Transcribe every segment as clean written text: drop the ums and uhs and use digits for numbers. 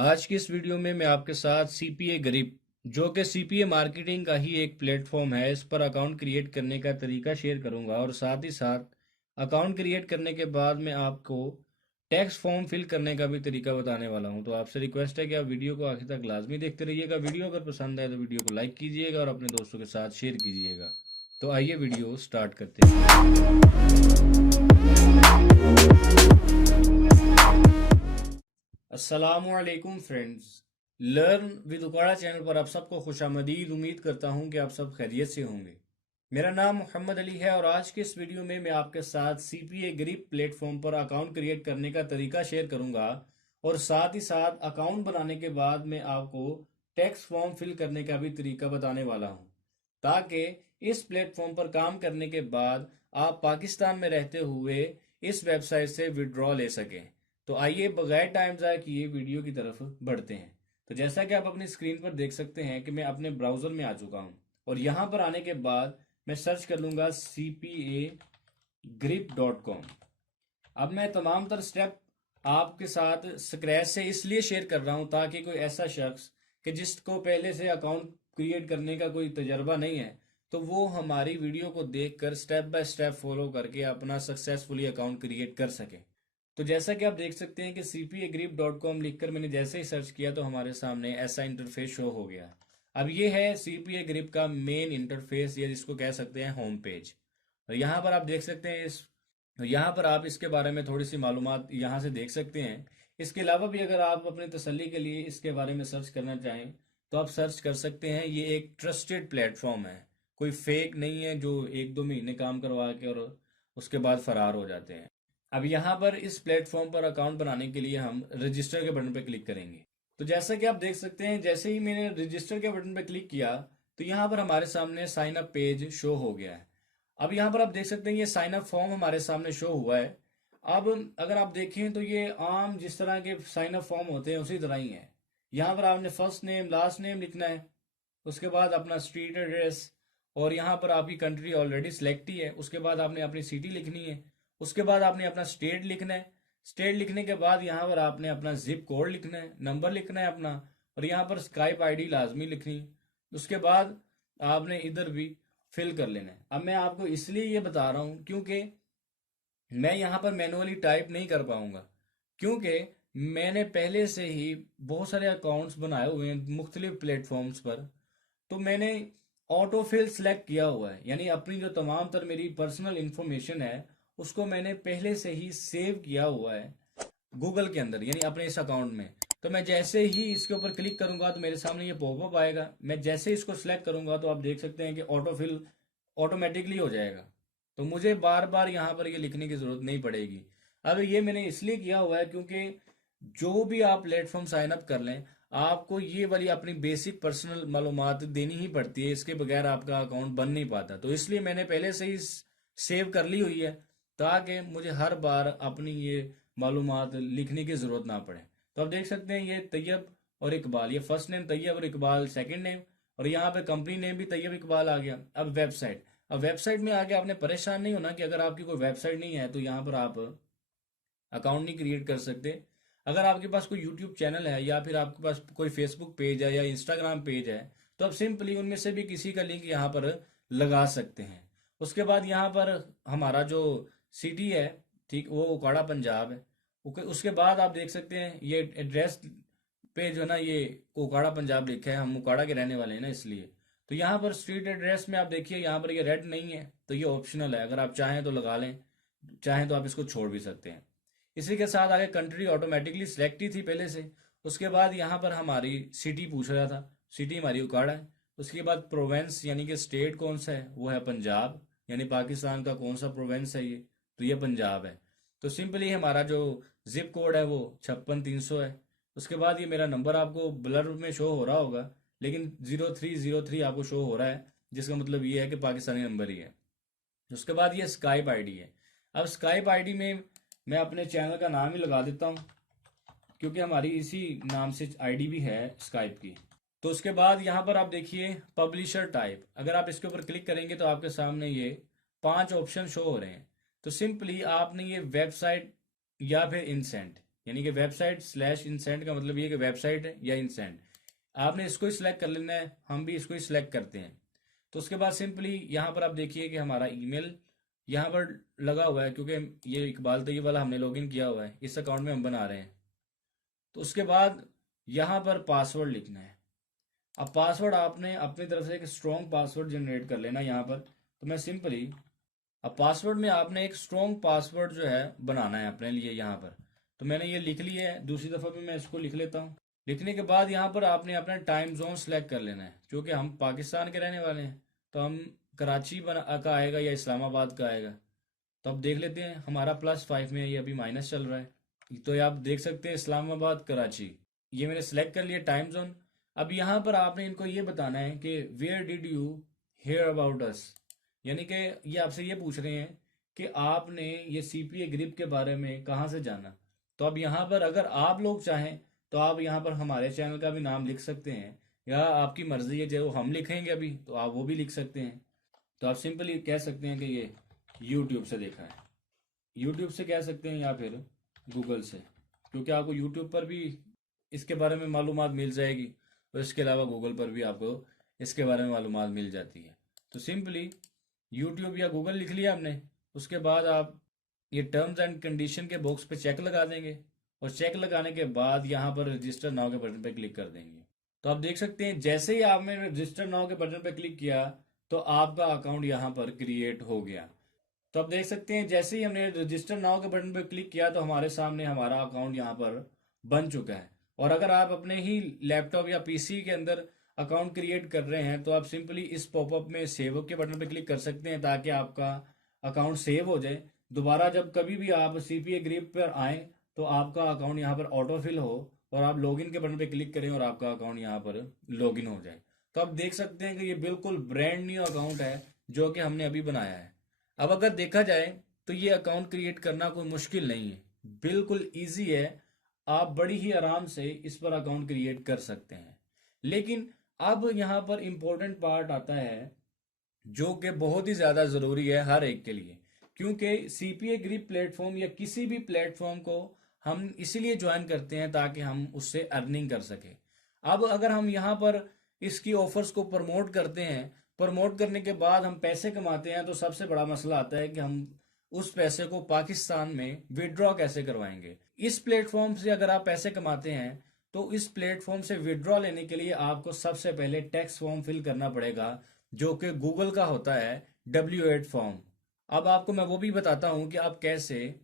आज की इस वीडियो में मैं आपके साथ सीपीए ग्रिप जो कि सीपीए मार्केटिंग का ही एक प्लेटफॉर्म है, इस पर अकाउंट क्रिएट करने का तरीका शेयर करूंगा और साथ ही साथ अकाउंट क्रिएट करने के बाद मैं आपको टैक्स फॉर्म फिल करने का भी तरीका बताने वाला हूं। तो आपसे रिक्वेस्ट है कि आप वीडियो को आखिर तक लाजमी देखते रहिएगा। वीडियो अगर पसंद आए तो वीडियो को लाइक कीजिएगा और अपने दोस्तों के साथ शेयर कीजिएगा। तो आइए वीडियो स्टार्ट करते हैं। अस्सलामुअलैकुम friends, learn with Okara channel पर आप सबको खुशामदीद। उम्मीद करता हूं कि आप सब खैरियत से होंगे। मेरा नाम मोहम्मद अली है और आज के इस वीडियो में मैं आपके साथ सीपीए ग्रिप प्लेटफॉर्म पर अकाउंट क्रिएट करने का तरीका शेयर करूंगा और साथ ही साथ अकाउंट बनाने के बाद मैं आपको टैक्स फॉर्म फिल करने का भी तरीका बताने वाला हूं, ताकि इस प्लेटफॉर्म पर काम करने के बाद आप पाकिस्तान में रहते हुए इस वेबसाइट से विड्रॉ ले सकें। तो आइए बगैर टाइम ज़ाया किए वीडियो की तरफ बढ़ते हैं। तो जैसा कि आप अपनी स्क्रीन पर देख सकते हैं कि मैं अपने ब्राउज़र में आ चुका हूं और यहां पर आने के बाद मैं सर्च कर लूंगा cpagrip.com। अब मैं तमाम तर स्टेप आपके साथ स्क्रैच से इसलिए शेयर कर रहा हूं ताकि कोई ऐसा शख्स कि जिसको पहले से अकाउंट क्रिएट करने का कोई तजर्बा नहीं है, तो वो हमारी वीडियो को देखकर स्टेप बाय स्टेप फॉलो करके अपना सक्सेसफुली अकाउंट क्रिएट कर सके। तो जैसा कि आप देख सकते हैं कि cpagrip.com लिखकर मैंने जैसे ही सर्च किया तो हमारे सामने ऐसा इंटरफेस शो हो गया। अब ये है सीपीए ग्रिप का मेन इंटरफेस, या जिसको कह सकते हैं होम पेज। और यहाँ पर आप देख सकते हैं यहाँ पर आप इसके बारे में थोड़ी सी मालूमात यहाँ से देख सकते हैं। इसके अलावा भी अगर आप अपनी तसल्ली के लिए इसके बारे में सर्च करना चाहें तो आप सर्च कर सकते हैं। ये एक ट्रस्टेड प्लेटफॉर्म है, कोई फेक नहीं है जो एक दो महीने काम करवा के और उसके बाद फरार हो जाते हैं। अब यहाँ पर इस प्लेटफॉर्म पर अकाउंट बनाने के लिए हम रजिस्टर के बटन पर क्लिक करेंगे। तो जैसा कि आप देख सकते हैं, जैसे ही मैंने रजिस्टर के बटन पर क्लिक किया तो यहाँ पर हमारे सामने साइन अप पेज शो हो गया है। अब यहाँ पर आप देख सकते हैं ये साइन अप फॉर्म हमारे सामने शो हुआ है। अब अगर आप देखें तो ये आम जिस तरह के साइन अप फॉर्म होते हैं उसी तरह ही है। यहाँ पर आपने फर्स्ट नेम लास्ट नेम लिखना है, उसके बाद अपना स्ट्रीट एड्रेस, और यहाँ पर आपकी कंट्री ऑलरेडी सिलेक्ट ही है। उसके बाद आपने अपनी सिटी लिखनी है, उसके बाद आपने अपना स्टेट लिखना है। स्टेट लिखने के बाद यहाँ पर आपने अपना जिप कोड लिखना है, नंबर लिखना है अपना, और यहाँ पर स्काइप आईडी लाजमी लिखनी है। उसके बाद आपने इधर भी फिल कर लेना है। अब मैं आपको इसलिए ये बता रहा हूँ क्योंकि मैं यहाँ पर मैनुअली टाइप नहीं कर पाऊंगा, क्योंकि मैंने पहले से ही बहुत सारे अकाउंट्स बनाए हुए हैं मुख्तलिफ प्लेटफॉर्म्स पर। तो मैंने ऑटो फिल सेलेक्ट किया हुआ है, यानी अपनी जो तमाम तर मेरी पर्सनल इंफॉर्मेशन है उसको मैंने पहले से ही सेव किया हुआ है गूगल के अंदर, यानी अपने इस अकाउंट में। तो मैं जैसे ही इसके ऊपर क्लिक करूंगा तो मेरे सामने ये पॉपअप आएगा। मैं जैसे ही इसको सिलेक्ट करूंगा तो आप देख सकते हैं कि ऑटो फिल ऑटोमेटिकली हो जाएगा। तो मुझे बार बार यहाँ पर ये लिखने की जरूरत नहीं पड़ेगी। अब ये मैंने इसलिए किया हुआ है क्योंकि जो भी आप प्लेटफॉर्म साइन अप कर लें, आपको ये वाली अपनी बेसिक पर्सनल मालूमात देनी ही पड़ती है। इसके बगैर आपका अकाउंट बन नहीं पाता। तो इसलिए मैंने पहले से ही सेव कर ली हुई है ताकि मुझे हर बार अपनी ये मालूमात लिखने की ज़रूरत ना पड़े। तो आप देख सकते हैं ये तैयब और इकबाल, ये फर्स्ट नेम तैयब और इकबाल सेकंड नेम, और यहाँ पे कंपनी नेम भी तैयब इकबाल आ गया। अब वेबसाइट में आके आपने परेशान नहीं होना कि अगर आपकी कोई वेबसाइट नहीं है तो यहाँ पर आप अकाउंट नहीं क्रिएट कर सकते। अगर आपके पास कोई यूट्यूब चैनल है या फिर आपके पास कोई फेसबुक पेज है या इंस्टाग्राम पेज है तो आप सिंपली उनमें से भी किसी का लिंक यहाँ पर लगा सकते हैं। उसके बाद यहाँ पर हमारा जो सिटी है, ठीक, वो उकाड़ा पंजाब है। उसके बाद आप देख सकते हैं ये एड्रेस पे जो है ना, ये उकाड़ा पंजाब लिखा है। हम उकाड़ा के रहने वाले हैं ना, इसलिए। तो यहाँ पर स्ट्रीट एड्रेस में आप देखिए यहाँ पर ये रेड नहीं है, तो ये ऑप्शनल है। अगर आप चाहें तो लगा लें, चाहें तो आप इसको छोड़ भी सकते हैं। इसी के साथ आगे कंट्री ऑटोमेटिकली सिलेक्ट ही थी पहले से। उसके बाद यहाँ पर हमारी सिटी पूछ रहा था, सिटी हमारी उकाड़ा है। उसके बाद प्रोवेंस यानी कि स्टेट कौन सा है, वो है पंजाब, यानी पाकिस्तान का कौन सा प्रोवेंस है ये, तो ये पंजाब है। तो सिंपली हमारा जो जिप कोड है वो 56 300 है। उसके बाद ये मेरा नंबर आपको ब्लर में शो हो रहा होगा, लेकिन 0303 आपको शो हो रहा है, जिसका मतलब ये है कि पाकिस्तानी नंबर ही है। उसके बाद ये स्काइप आईडी है। अब स्काइप आईडी में मैं अपने चैनल का नाम ही लगा देता हूँ, क्योंकि हमारी इसी नाम से आईडी भी है स्काइप की। तो उसके बाद यहाँ पर आप देखिए पब्लिशर टाइप, अगर आप इसके ऊपर क्लिक करेंगे तो आपके सामने ये 5 ऑप्शन शो हो रहे हैं। तो सिंपली आपने ये वेबसाइट या फिर इंसेंट यानी कि वेबसाइट स्लैश इंसेंट का मतलब ये कि वेबसाइट है या इंसेंट, आपने इसको ही सिलेक्ट कर लेना है। हम भी इसको ही सिलेक्ट करते हैं। तो उसके बाद सिंपली यहाँ पर आप देखिए कि हमारा ईमेल यहाँ पर लगा हुआ है, क्योंकि ये इकबाल तैयब वाला हमने लॉगिन किया हुआ है, इस अकाउंट में हम बना रहे हैं। तो उसके बाद यहाँ पर पासवर्ड लिखना है। अब पासवर्ड आपने अपनी तरफ से एक स्ट्रॉन्ग पासवर्ड जनरेट कर लेना यहाँ पर। तो मैं सिंपली, अब पासवर्ड में आपने एक स्ट्रॉन्ग पासवर्ड जो है बनाना है अपने लिए यहाँ पर। तो मैंने ये लिख लिया है, दूसरी दफ़ा भी मैं इसको लिख लेता हूँ। लिखने के बाद यहाँ पर आपने अपना टाइम जोन सेलेक्ट कर लेना है, क्योंकि हम पाकिस्तान के रहने वाले हैं। तो हम कराची का आएगा या इस्लामाबाद का आएगा। तो अब देख लेते हैं, हमारा +5 में है, ये अभी माइनस चल रहा है। तो ये आप देख सकते हैं इस्लामाबाद कराची, ये मैंने सेलेक्ट कर लिया टाइम जोन। अब यहाँ पर आपने इनको ये बताना है कि where did you hear about us, यानी कि ये आपसे ये पूछ रहे हैं कि आपने ये सीपीए ग्रिप के बारे में कहाँ से जाना। तो अब यहाँ पर अगर आप लोग चाहें तो आप यहाँ पर हमारे चैनल का भी नाम लिख सकते हैं, या आपकी मर्जी है जो हम लिखेंगे अभी तो आप वो भी लिख सकते हैं। तो आप सिंपली कह सकते हैं कि ये यूट्यूब से देखा है, यूट्यूब से कह सकते हैं, या फिर गूगल से, क्योंकि आपको यूट्यूब पर भी इसके बारे में मालूमात मिल जाएगी और इसके अलावा गूगल पर भी आपको इसके बारे में मालूमात मिल जाती है। तो सिंपली यूट्यूब या गूगल लिख लिया हमने। उसके बाद आप ये टर्म्स एंड कंडीशन के बॉक्स पे चेक लगा देंगे, और चेक लगाने के बाद यहाँ पर रजिस्टर नाउ के बटन पे क्लिक कर देंगे। तो आप देख सकते हैं जैसे ही आपने रजिस्टर नाउ के बटन पे क्लिक किया तो आपका अकाउंट यहाँ पर क्रिएट हो गया। तो आप देख सकते हैं जैसे ही हमने रजिस्टर नाउ के बटन पर क्लिक किया तो हमारे सामने हमारा अकाउंट यहाँ पर बन चुका है। और अगर आप अपने ही लैपटॉप या पीसी के अंदर अकाउंट क्रिएट कर रहे हैं तो आप सिंपली इस पॉपअप में सेव के बटन पर क्लिक कर सकते हैं, ताकि आपका अकाउंट सेव हो जाए। दोबारा जब कभी भी आप सीपीए ग्रिप पर आए तो आपका अकाउंट यहाँ पर ऑटो फिल हो और आप लॉगिन के बटन पर क्लिक करें और आपका अकाउंट यहाँ पर लॉगिन हो जाए। तो आप देख सकते हैं कि ये बिल्कुल ब्रांड न्यू अकाउंट है जो कि हमने अभी बनाया है। अब अगर देखा जाए तो ये अकाउंट क्रिएट करना कोई मुश्किल नहीं है, बिल्कुल ईजी है। आप बड़ी ही आराम से इस पर अकाउंट क्रिएट कर सकते हैं। लेकिन अब यहाँ पर इम्पोर्टेंट पार्ट आता है जो कि बहुत ही ज़्यादा ज़रूरी है हर एक के लिए, क्योंकि सीपीए ग्रिप प्लेटफॉर्म या किसी भी प्लेटफॉर्म को हम इसीलिए ज्वाइन करते हैं ताकि हम उससे अर्निंग कर सके। अब अगर हम यहाँ पर इसकी ऑफर्स को प्रमोट करते हैं, प्रमोट करने के बाद हम पैसे कमाते हैं, तो सबसे बड़ा मसला आता है कि हम उस पैसे को पाकिस्तान में विड्रॉ कैसे करवाएंगे। इस प्लेटफॉर्म से अगर आप पैसे कमाते हैं तो इस प्लेटफॉर्म से विड्रॉ लेने के लिए आपको सबसे पहले टैक्स फॉर्म फिल करना पड़ेगा, जो कि गूगल का होता है W8 फॉर्म। अब आपको मैं वो भी बताता हूँ कि आप कैसे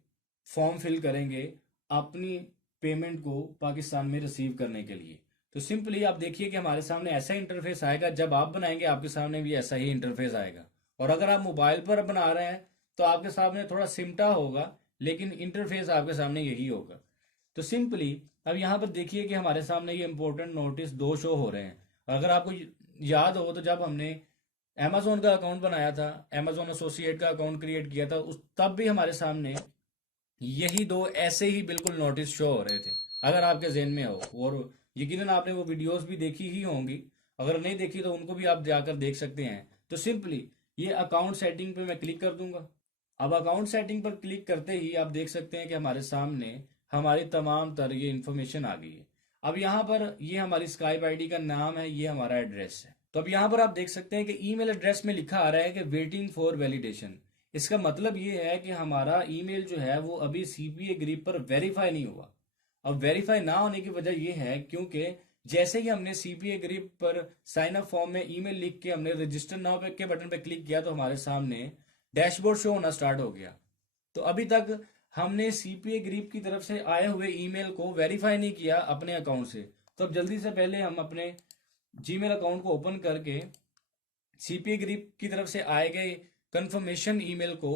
फॉर्म फिल करेंगे अपनी पेमेंट को पाकिस्तान में रिसीव करने के लिए। तो सिंपली आप देखिए कि हमारे सामने ऐसा इंटरफेस आएगा, जब आप बनाएंगे आपके सामने भी ऐसा ही इंटरफेस आएगा। और अगर आप मोबाइल पर बना रहे हैं तो आपके सामने थोड़ा सिमटा होगा, लेकिन इंटरफेस आपके सामने यही होगा। तो सिंपली अब यहाँ पर देखिए कि हमारे सामने ये इंपॉर्टेंट नोटिस 2 शो हो रहे हैं। और अगर आपको याद हो तो जब हमने अमेजोन का अकाउंट बनाया था, अमेजोन एसोसिएट का अकाउंट क्रिएट किया था, उस तब भी हमारे सामने यही 2 ऐसे ही बिल्कुल नोटिस शो हो रहे थे, अगर आपके जहन में हो। और यकीनन आपने वो वीडियोस भी देखी ही होंगी, अगर नहीं देखी तो उनको भी आप जाकर देख सकते हैं। तो सिंपली ये अकाउंट सेटिंग पे मैं क्लिक कर दूंगा। अब अकाउंट सेटिंग पर क्लिक करते ही आप देख सकते हैं कि हमारे सामने हमारी तमाम तरह ये इन्फॉर्मेशन आ गई है। अब यहाँ पर ये हमारी स्काइप आईडी का नाम है, ये हमारा एड्रेस है। तो अब यहाँ पर आप देख सकते हैं कि ईमेल एड्रेस में लिखा आ रहा है कि वेटिंग फॉर वैलिडेशन। इसका मतलब ये है कि हमारा ईमेल जो है वो अभी सीपीए ग्रिप पर वेरीफाई नहीं हुआ। अब वेरीफाई ना होने की वजह ये है क्योंकि जैसे ही हमने सीपीए ग्रिप पर साइन अप फॉर्म में ईमेल लिख के हमने रजिस्टर नाउ के बटन पर क्लिक किया तो हमारे सामने डैशबोर्ड शो होना स्टार्ट हो गया। तो अभी तक हमने सीपीए ग्रिप की तरफ से आए हुए ईमेल को वेरीफाई नहीं किया अपने अकाउंट से। तो अब जल्दी से पहले हम अपने जीमेल अकाउंट को ओपन करके सीपीए ग्रिप की तरफ से आए गए कंफर्मेशन ईमेल को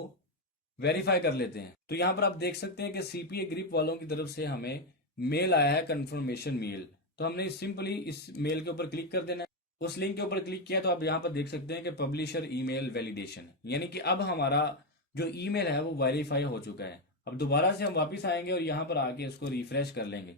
वेरीफाई कर लेते हैं। तो यहाँ पर आप देख सकते हैं कि सीपीए ग्रिप वालों की तरफ से हमें मेल आया है, कंफर्मेशन मेल। तो हमने सिंपली इस मेल के ऊपर क्लिक कर देना है। उस लिंक के ऊपर क्लिक किया तो आप यहाँ पर देख सकते हैं कि पब्लिशर ईमेल वैलिडेशन, यानी कि अब हमारा जो ईमेल है वो वेरीफाई हो चुका है। अब दोबारा से हम वापस आएंगे और यहाँ पर आके इसको रिफ्रेश कर लेंगे।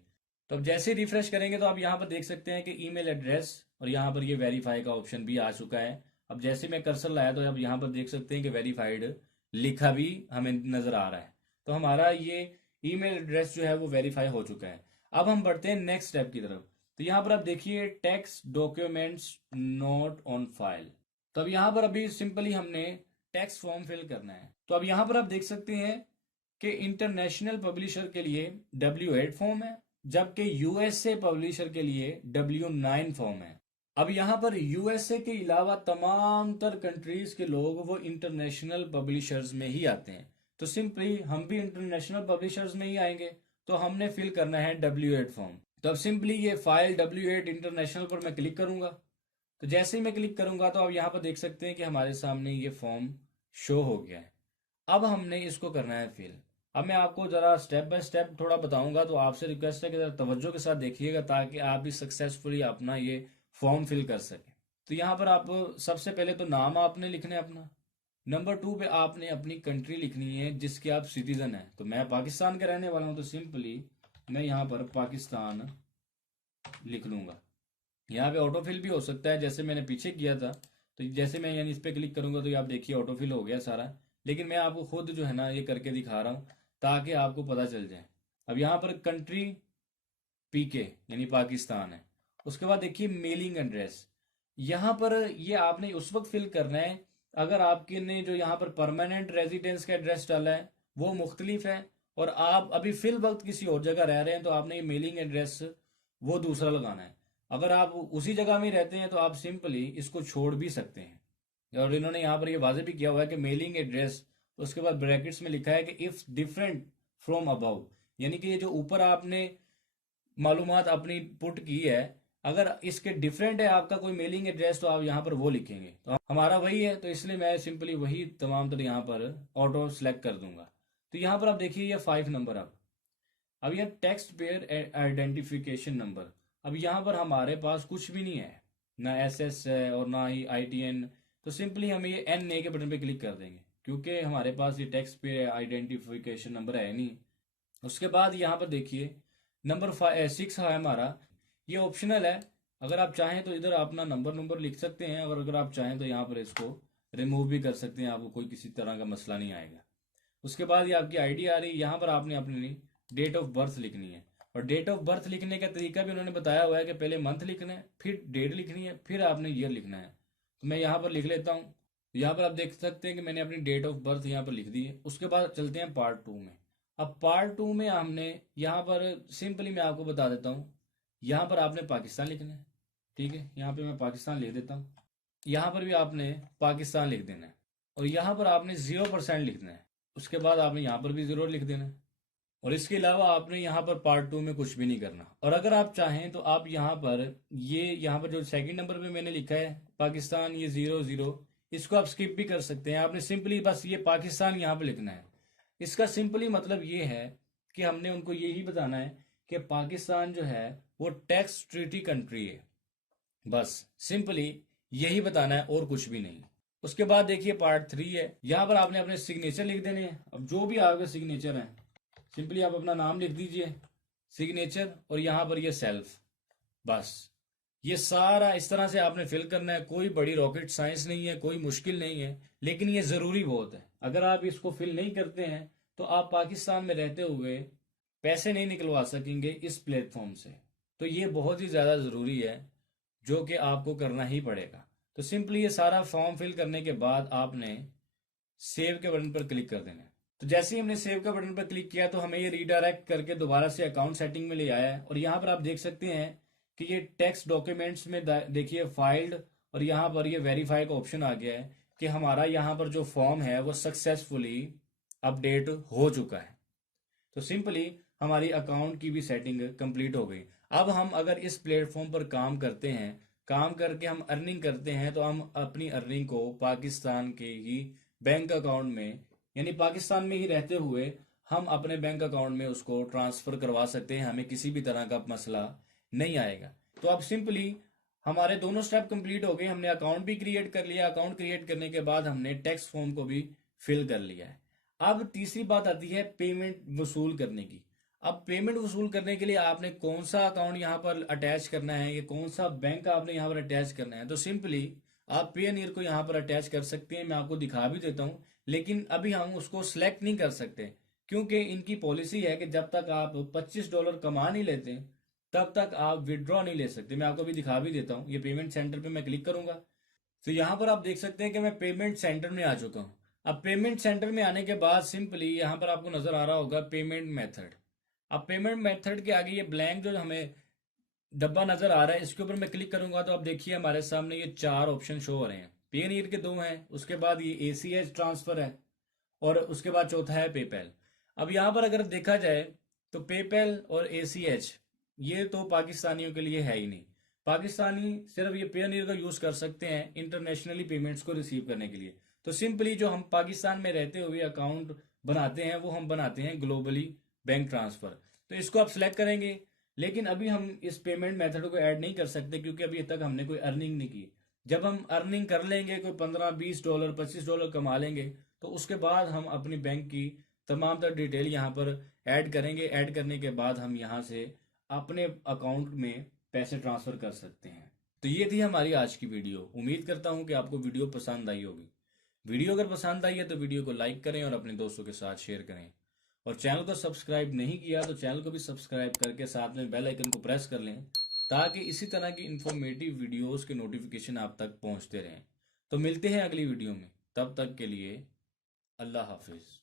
तो अब जैसे रिफ्रेश करेंगे तो आप यहाँ पर देख सकते हैं कि ईमेल एड्रेस और यहाँ पर ये वेरीफाई का ऑप्शन भी आ चुका है। अब जैसे मैं कर्सर लाया तो अब यहाँ पर देख सकते हैं कि वेरीफाइड लिखा भी हमें नजर आ रहा है। तो हमारा ये ईमेल एड्रेस जो है वो वेरीफाई हो चुका है। अब हम बढ़ते हैं नेक्स्ट स्टेप की तरफ। तो यहाँ पर आप देखिए tax documents not on file. तो अब यहाँ पर अभी सिंपली हमने टैक्स फॉर्म फिल करना है। तो अब यहाँ पर आप देख सकते हैं कि इंटरनेशनल पब्लिशर के लिए W8 फॉर्म है, जबकि यूएसए पब्लिशर के लिए W9 फॉर्म है। अब यहाँ पर यूएसए के अलावा तमाम तर कंट्रीज के लोग वो इंटरनेशनल पब्लिशर्स में ही आते हैं। तो सिंपली हम भी इंटरनेशनल पब्लिशर्स में ही आएंगे, तो हमने फिल करना है W8 फॉर्म। तो अब सिंपली ये फाइल W8 इंटरनेशनल पर मैं क्लिक करूंगा। तो जैसे ही मैं क्लिक करूंगा तो अब यहाँ पर देख सकते हैं कि हमारे सामने ये फॉर्म शो हो गया है। अब हमने इसको करना है फिल। अब मैं आपको जरा स्टेप बाय स्टेप थोड़ा बताऊंगा, तो आपसे रिक्वेस्ट है कि जरा तवज्जो के साथ देखिएगा ताकि आप भी सक्सेसफुली अपना ये फॉर्म फिल कर सकें। तो यहाँ पर आप सबसे पहले तो नाम आपने लिखना है अपना। नंबर 2 पे आपने अपनी कंट्री लिखनी है जिसके आप सिटीजन हैं। तो मैं पाकिस्तान का रहने वाला हूँ, तो सिंपली मैं यहाँ पर पाकिस्तान लिख लूंगा। यहाँ पे ऑटोफिल भी हो सकता है जैसे मैंने पीछे किया था। तो जैसे मैं यानी इस पर क्लिक करूंगा तो ये आप देखिए ऑटोफिल हो गया सारा, लेकिन मैं आपको खुद जो है ना ये करके दिखा रहा हूँ ताकि आपको पता चल जाए। अब यहाँ पर कंट्री PK यानी पाकिस्तान है। उसके बाद देखिए मेलिंग एड्रेस, यहाँ पर ये आपने उस वक्त फिल करना है अगर आपके ने जो यहाँ पर परमानेंट रेजिडेंस का एड्रेस डाला है वो मुख्तलिफ है और आप अभी फिल वक्त किसी और जगह रह रहे हैं, तो आपने ये मेलिंग एड्रेस वो दूसरा लगाना है। अगर आप उसी जगह में रहते हैं तो आप सिंपली इसको छोड़ भी सकते हैं। और इन्होंने यहाँ पर ये वाजे भी किया हुआ है कि मेलिंग एड्रेस, उसके बाद ब्रैकेट्स में लिखा है कि इफ डिफरेंट फ्रॉम अबव, यानी कि ये जो ऊपर आपने मालूमात अपनी पुट की है, अगर इसके डिफरेंट है आपका कोई मेलिंग एड्रेस तो आप यहाँ पर वो लिखेंगे। तो हमारा वही है, तो इसलिए मैं सिंपली वही तमाम तरह यहाँ पर ऑटो सेलेक्ट कर दूंगा। तो यहाँ पर आप देखिए ये 5 नंबर। अब यह टेक्स्ट पेयर आइडेंटिफिकेशन नंबर, अब यहाँ पर हमारे पास कुछ भी नहीं है, ना SS है और ना ही ITN। तो सिंपली हम ये NA के बटन पे क्लिक कर देंगे क्योंकि हमारे पास ये टेक्स्ट पेयर आइडेंटिफिकेशन नंबर है नहीं। उसके बाद यहाँ पर देखिए नंबर 6 है हमारा, ये ऑप्शनल है। अगर आप चाहें तो इधर अपना नंबर लिख सकते हैं, और अगर आप चाहें तो यहाँ पर इसको रिमूव भी कर सकते हैं, आपको कोई किसी तरह का मसला नहीं आएगा। उसके बाद ये आपकी ID आ रही है, यहाँ पर आपने अपनी डेट ऑफ बर्थ लिखनी है। और डेट ऑफ बर्थ लिखने का तरीका भी उन्होंने बताया हुआ है कि पहले मंथ लिखना है, फिर डेट लिखनी है, फिर आपने ईयर लिखना है। तो मैं यहाँ पर लिख लेता हूँ। यहाँ पर आप देख सकते हैं कि मैंने अपनी डेट ऑफ बर्थ यहाँ पर लिख दी है। उसके बाद चलते हैं पार्ट 2 में। अब पार्ट 2 में हमने यहाँ पर सिंपली मैं आपको बता देता हूँ, यहाँ पर आपने पाकिस्तान लिखना है। ठीक है, यहाँ पे मैं पाकिस्तान लिख देता हूँ। यहाँ पर भी आपने पाकिस्तान लिख देना है और यहाँ पर आपने 0% लिखना है। उसके बाद आपने यहाँ पर भी 0 लिख देना है और इसके अलावा आपने यहाँ पर पार्ट 2 में कुछ भी नहीं करना। और अगर आप चाहें तो आप यहाँ पर यहाँ पर जो सेकंड नंबर पे मैंने लिखा है पाकिस्तान, ये 00, इसको आप स्किप भी कर सकते हैं। आपने सिंपली बस ये पाकिस्तान यहाँ पर लिखना है। इसका सिंपली मतलब ये है कि हमने उनको यही बताना है कि पाकिस्तान जो है वो टैक्स ट्रीटी कंट्री है, बस सिंपली यही बताना है और कुछ भी नहीं। उसके बाद देखिए पार्ट 3 है, यहाँ पर आपने अपने सिग्नेचर लिख देने हैं। अब जो भी आपके सिग्नेचर हैं सिंपली आप अपना नाम लिख दीजिए, सिग्नेचर, और यहाँ पर ये सेल्फ, बस ये सारा इस तरह से आपने फिल करना है। कोई बड़ी रॉकेट साइंस नहीं है, कोई मुश्किल नहीं है, लेकिन ये ज़रूरी बहुत है। अगर आप इसको फिल नहीं करते हैं तो आप पाकिस्तान में रहते हुए पैसे नहीं निकलवा सकेंगे इस प्लेटफॉर्म से। तो ये बहुत ही ज़्यादा ज़रूरी है जो कि आपको करना ही पड़ेगा। तो सिंपली ये सारा फॉर्म फिल करने के बाद आपने सेव के बटन पर क्लिक कर देना है। तो जैसे ही हमने सेव का बटन पर क्लिक किया तो हमें ये रीडायरेक्ट करके दोबारा से अकाउंट सेटिंग में ले आया है। और यहाँ पर आप देख सकते हैं कि ये टेक्स्ट डॉक्यूमेंट्स में देखिए फाइल्ड, और यहाँ पर ये वेरीफाई का ऑप्शन आ गया है कि हमारा यहाँ पर जो फॉर्म है वो सक्सेसफुली अपडेट हो चुका है। तो सिंपली हमारी अकाउंट की भी सेटिंग कंप्लीट हो गई। अब हम अगर इस प्लेटफॉर्म पर काम करते हैं, काम करके हम अर्निंग करते हैं, तो हम अपनी अर्निंग को पाकिस्तान के ही बैंक अकाउंट में, यानी पाकिस्तान में ही रहते हुए हम अपने बैंक अकाउंट में उसको ट्रांसफर करवा सकते हैं। हमें किसी भी तरह का मसला नहीं आएगा। तो अब सिंपली हमारे दोनों स्टेप कंप्लीट हो गए। हमने अकाउंट भी क्रिएट कर लिया, अकाउंट क्रिएट करने के बाद हमने टैक्स फॉर्म को भी फिल कर लिया है। अब तीसरी बात आती है पेमेंट वसूल करने की। अब पेमेंट वसूल करने के लिए आपने कौन सा अकाउंट यहाँ पर अटैच करना है, ये कौन सा बैंक आपने यहाँ पर अटैच करना है। तो सिंपली आप पेयोनियर को यहाँ पर अटैच कर सकते हैं, मैं आपको दिखा भी देता हूँ, लेकिन अभी हम उसको सिलेक्ट नहीं कर सकते क्योंकि इनकी पॉलिसी है कि जब तक आप $25 कमा नहीं लेते तब तक आप विड्रॉ नहीं ले सकते। मैं आपको अभी दिखा भी देता हूँ। ये पेमेंट सेंटर पे मैं क्लिक करूंगा तो यहाँ पर आप देख सकते हैं कि मैं पेमेंट सेंटर में आ चुका हूँ। अब पेमेंट सेंटर में आने के बाद सिंपली यहाँ पर आपको नजर आ रहा होगा पेमेंट मेथड। अब पेमेंट मेथड के आगे ये ब्लैंक जो हमें डब्बा नजर आ रहा है इसके ऊपर मैं क्लिक करूंगा तो आप देखिए हमारे सामने ये 4 ऑप्शन शो हो रहे हैं। पेनीयर के 2 हैं, उसके बाद ये एसीएच ट्रांसफर है और उसके बाद चौथा है पेपैल। अब यहाँ पर अगर देखा जाए तो पेपैल और एसीएच ये तो पाकिस्तानियों के लिए है ही नहीं। पाकिस्तानी सिर्फ ये पेनीयर का यूज कर सकते हैं इंटरनेशनली पेमेंट्स को रिसीव करने के लिए। तो सिंपली जो हम पाकिस्तान में रहते हुए अकाउंट बनाते हैं वो हम बनाते हैं ग्लोबली बैंक ट्रांसफर। तो इसको आप सिलेक्ट करेंगे। लेकिन अभी हम इस पेमेंट मेथड को ऐड नहीं कर सकते क्योंकि अभी तक हमने कोई अर्निंग नहीं की। जब हम अर्निंग कर लेंगे, कोई $15-20 $25 कमा लेंगे, तो उसके बाद हम अपनी बैंक की तमाम तर डिटेल यहाँ पर ऐड करेंगे। ऐड करने के बाद हम यहाँ से अपने अकाउंट में पैसे ट्रांसफर कर सकते हैं। तो ये थी हमारी आज की वीडियो। उम्मीद करता हूँ कि आपको वीडियो पसंद आई होगी। वीडियो अगर पसंद आई है तो वीडियो को लाइक करें और अपने दोस्तों के साथ शेयर करें। और चैनल को सब्सक्राइब नहीं किया तो चैनल को भी सब्सक्राइब करके साथ में बेल आइकन को प्रेस कर लें ताकि इसी तरह की इंफॉर्मेटिव वीडियोस के नोटिफिकेशन आप तक पहुंचते रहें। तो मिलते हैं अगली वीडियो में, तब तक के लिए अल्लाह हाफिज।